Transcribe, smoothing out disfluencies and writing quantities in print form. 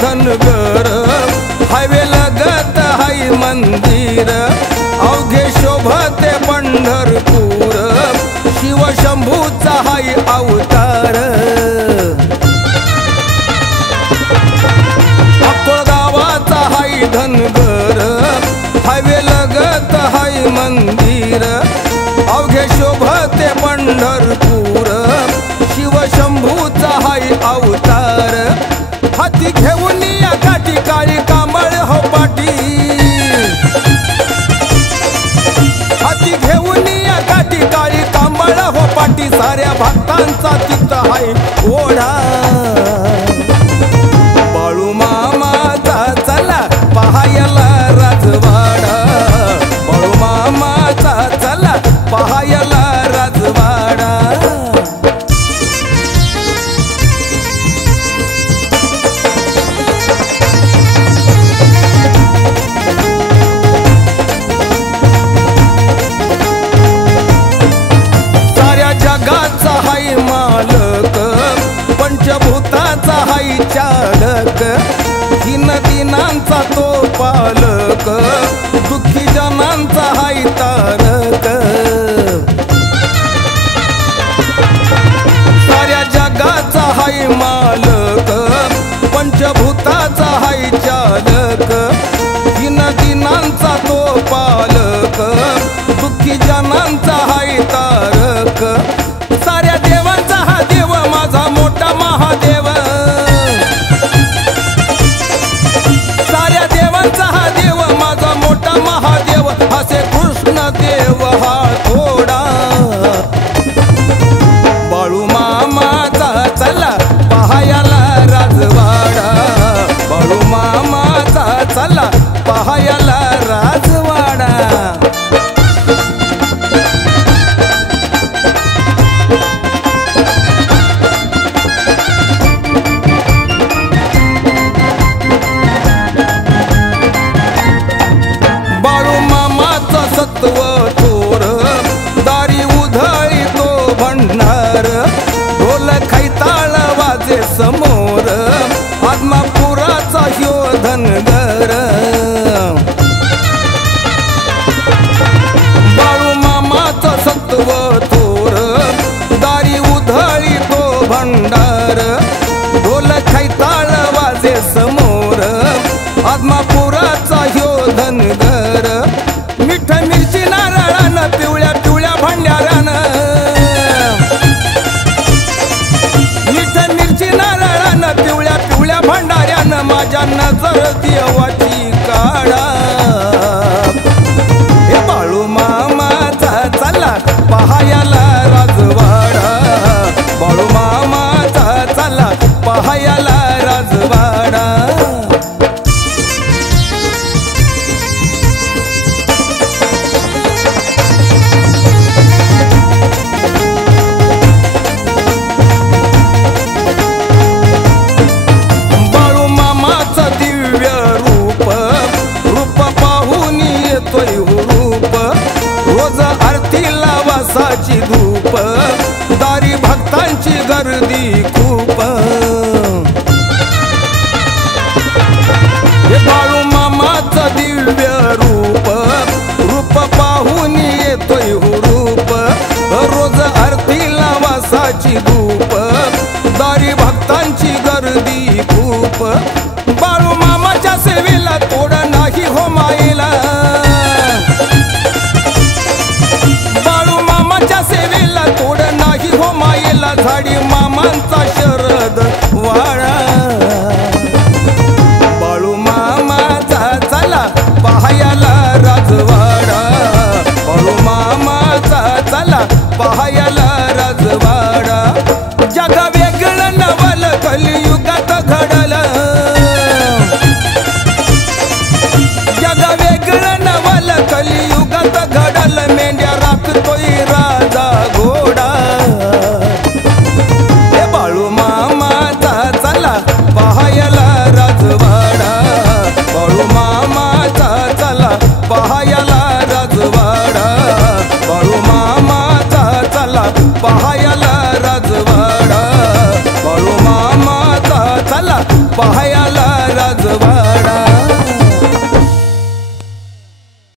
Dhangar highway लगत हाय मंदिर अवघे शोभते पंढरपूर शिव शंभूचा हाय अवतार अकोळ गावाचा हाय धनगर हायवे लगत हाय मंदिर अवघे शोभते पंढरपूर शिव शंभूचा हाय अवतार हाती घेऊन या काठी काळी कांबळ हो पाटी हाती घेऊन या काठी काळी कांबळ हो पाटी साऱ्या भक्तांचा तिथं हाय ओढा बाळू मामाचा चला पहायला राजवाडा बाळू मामाचा चला पहायला राजवाडा हाय मालक पंचभूताचा हाय चालक दीन दिनांचा तो पालक दुःखी जनांचा हाय तारक साऱ्या जगाचा हाय मालक पंचभूताचा हाय चालक दीन दिनांचा तो पालक दुःखी जनांचा हाय तारक साऱ्या देवांचा हा देव माझा मोठा महादेव साऱ्या देवांचा हा देव माझा मोठा महादेव असे कृष्ण देव हा थोडा बाळू मामाचा चला पहायला राजवाडा बाळू मामाचा चला पहायला राजवाडा सत्व थोर दारी उधळी तो भंडार ढोल खैताळ वाजे समोर आदमापुराचा ह्यो धनगर बाळू मामाचा सत्व थोर दारी उधळी तो भंडार ढोल खैताळ वाजे समोर आदमापुराचा ह्यो धनगर मिठ मिरची नारळानं पिवळ्या पिवळ्या भांड्यारानं मिठ मिरची नारळानं पिवळ्या पिवळ्या भांडाऱ्यानं माझ्या नजर देवाची काढा हे बाळू मामाचा चला पहायला राजवाडा बाळू मामाचा चला पहायला राजवाडा रोज आरतीला वासाची धूप दारी भक्तांची गर्दी खूप हे बाळू मामाचं दिव्य रूप रूप पाहून येतोय हुरूप रोज आरतीला वासाची धूप दारी भक्तांची गर्दी खूप बाळू मामाच्या सेवेला तो